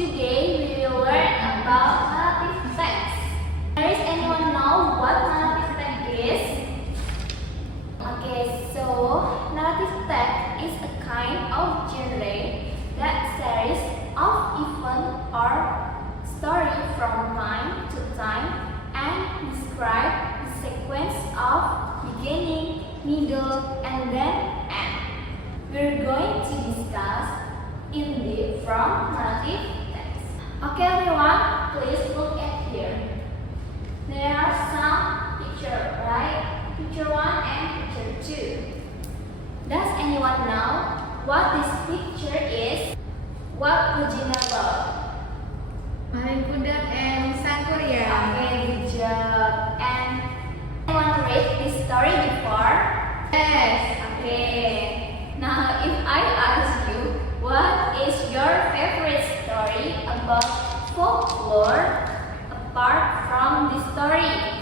Today we will learn about narrative text. Does anyone know what narrative text is? Okay, so narrative text is a kind of genre that series of events or story from time to time and describe the sequence of beginning, middle, and then end. We're going to discuss in depth from narrative text. Okay, everyone, please look at here. There are some pictures, right? Picture 1 and picture 2. Does anyone know what this picture is? What would you know about? Malin Kundang and Sang Korea. Okay, good job. And anyone read this story before? Yes. Okay. Now, if I ask you, what is your favorite story about folklore apart from this story?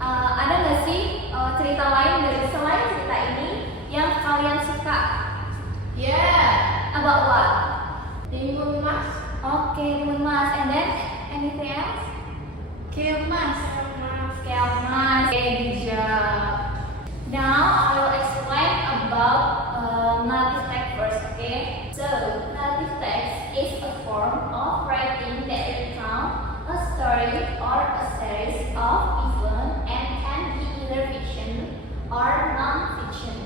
Ada nggak sih cerita lain dari selain cerita ini yang kalian suka? Yeah. About what? Timun Mas. Okay, Timun Mas. And then anything else? Kill Mas. Kelmas. Okay, good job. Now I will explain about narrative text first. Okay. So narrative text is a form of writing that recounts a story or a series of events and can be either fiction or non-fiction.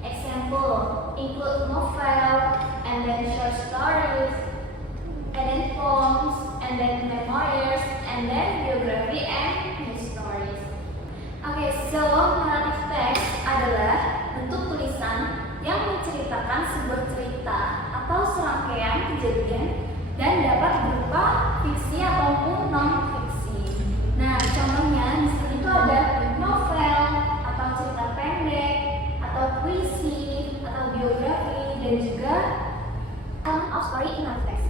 Example include novel, and then short stories, and then poems, and then memoirs, and then biography and news stories. Okay, so narrative text adalah bentuk tulisan yang menceritakan sebuah cerita atau serangkaian kejadian dan dapat berupa fiksi ataupun non-fiksi. Nah, contohnya di sini tuh ada novel atau cerita pendek atau puisi atau biografi dan juga account of story in narrative text.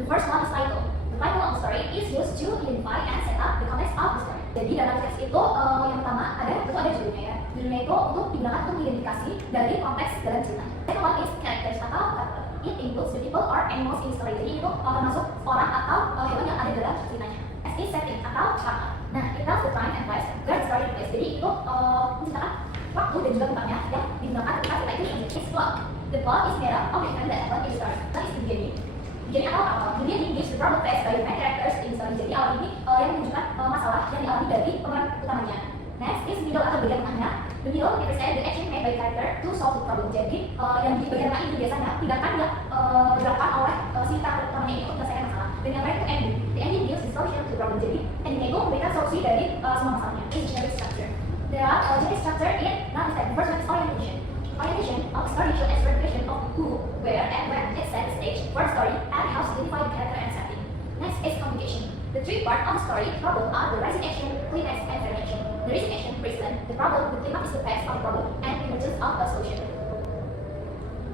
The first one is title. The title of the story is used to identify and set up the context of the story. Jadi dalam teks itu yang pertama ada judulnya ya. Judulnya itu untuk digunakan untuk identifikasi dari konteks dalam cerita. Second one is characters atau karakter. It includes the people or animals in the story. Jadi itu termasuk orang atau hewan yang ada dalam ceritanya. S is setting atau tempat. Nah, it tells the time and place where the story place. Jadi itu menceritakan waktu dan juga tempatnya yang digunakan ketika cerita itu diambil. It's plot. The plot is made up of the event that happened in the story. That is the beginning. Jadi apa? Beginning gives the problem faced by the main characters in the story. Jadi awal ini yang menunjukkan masalah yang dialami dari pemeran utamanya. Next is middle atau bagian tengahnya. The middle represents the action made by the character to solve the problem. Jadi yang di bagian tengah itu biasanya tindakan yang dilakukan oleh si karakter utamanya itu untuk menyelesaikan masalah. Dan yang terakhir itu ending. The ending gives the solution to the problem. Jadi ending itu memberikan solusi dari semua masalahnya. Ini generic structure. There are generic structure in narrative text. The first one is orientation. Orientation of story shows explanation of who, where, and when. It sets the stage for the story and helps identify the character and setting. Next is communication. The three parts of the story problem are the rising action, climax, and termination. The rising action presents the problem, the climax is the text of the problem, and emergence of a solution.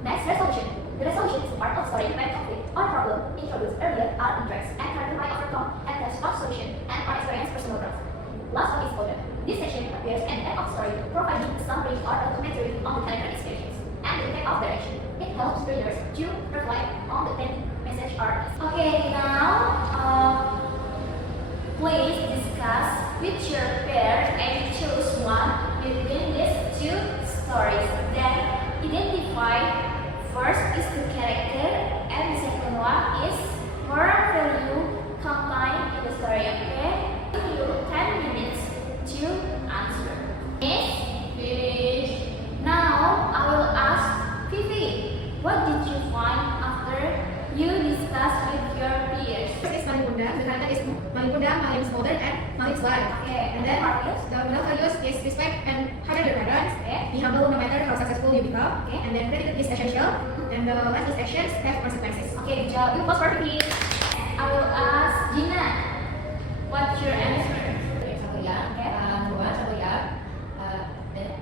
Next, resolution. The resolution is the part of the story when conflict or problem introduced earlier are addressed and character might overcome and test of solution and or experience personal growth. Last one is coda. This section appears at the end of the story, providing a summary or a commentary on the character experience and the effect of direction. It helps readers to reflect on the theme, message, or okay, now please discuss with your pair and choose one between these two stories. Then identify first is the character and the second one is moral value contained in the story. Okay, give you 10 minutes to answer. Finish. Now I will ask Vivi, what did you find after you discussed with your peers? First is Malin Kundang. The character is Malin Kundang, Malin's mother, and Malin's wife. Okay, And then values? the moral values is respect and honor your parents. Okay. Be humble no matter how successful you become. Okay. And then gratitude is essential. And the last is actions have consequences. Okay, good job. You passed perfectly. I will ask Gina, what's your answer? Satu ya, Okay. dua satu ya,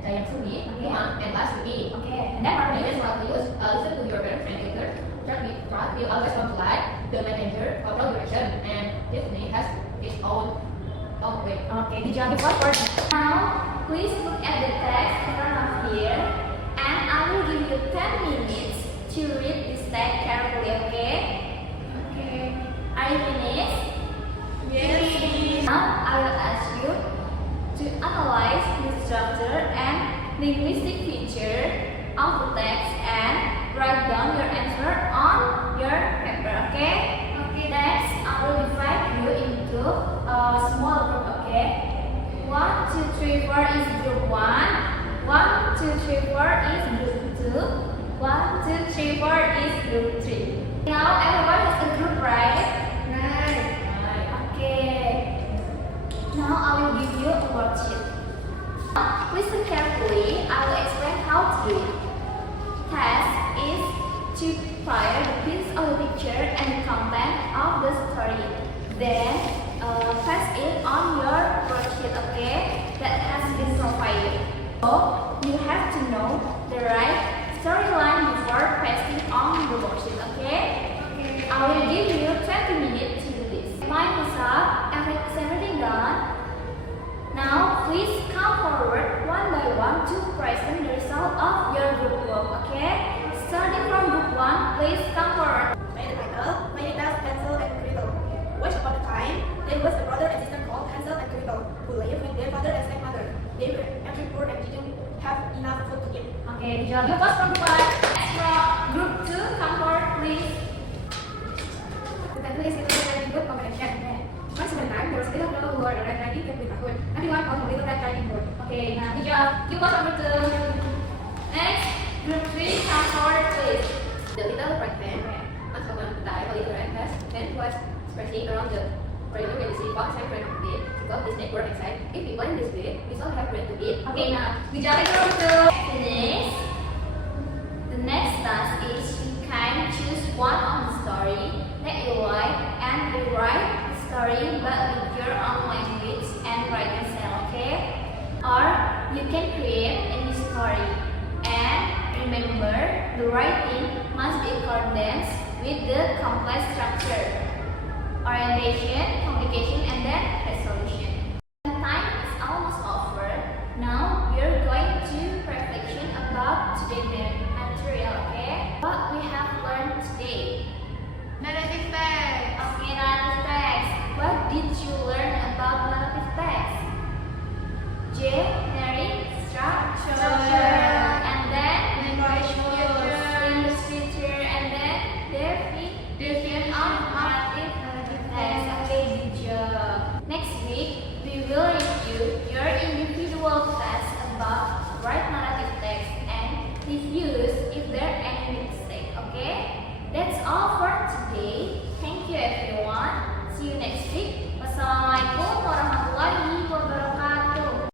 Dayak Sumi, Okay. and last to be. Okay, and then And values? then what you listen to your parents and teachers. Trust will always come to light. The manager control direction, and Disney has its own way. Okay, good job. You passed perfect. Now, please look at the text in front of here, and I will give you 10 minutes to read this text carefully. Okay? Okay. linguistic feature of the text and write down your answer on your paper. Okay? Okay. Next, I will divide you into a small group. Okay? 1, 2, 3, 4 is group 1. 1, 2, 3, 4 is group 2. 1, 2, 3, 4 is group 3. Now everyone has a group, right? Right. Okay. Now I will give you a worksheet. Listen carefully. I will explain how to do it. Task is to prepare the piece of the picture and the content of the story. Then paste it on your worksheet, okay? That has been provided. So you have to know the right storyline before pasting on the worksheet, okay? Okay. I will give you 20 minutes to do this. Time is up. Is everything done? Now, please come forward one by one to present the result of your group work, okay? Starting from group 1, please come forward. My title, my details, Hansel and Gretel. Once upon a time, there was a brother and sister called Hansel and Gretel, who lived with their father and stepmother. They were very poor and didn't have enough food to eat. Okay, good job. You pass from group 1. Next, from group 2, come forward, please. The title is Little Red Riding Hood Combination. Once upon a time, there was a little girl who wore a red riding hood with a hood. Everyone called her Little Red Riding Hood. Okay, now good job. You pass from group 2. Next, group 3, come forward, please. The little red man once upon a time, a little red man was spreading around the corridor when the sea fox had friend to eat. Because his neck were inside. If we went this way, we shall have friend to eat. Okay, now good job, group 2. Finish. The next task is you can choose one of the story that you like and rewrite the story but with your own language and writing style, okay? Or you can create a new story. And remember, the writing must be accordance with the complex structure, orientation, complication, and then resolution. The time is almost over. Now we are going to reflection about today's material, okay? What we have learned today. Narrative text. Okay, narrative text. What did you learn about narrative text? J. Narrative structure.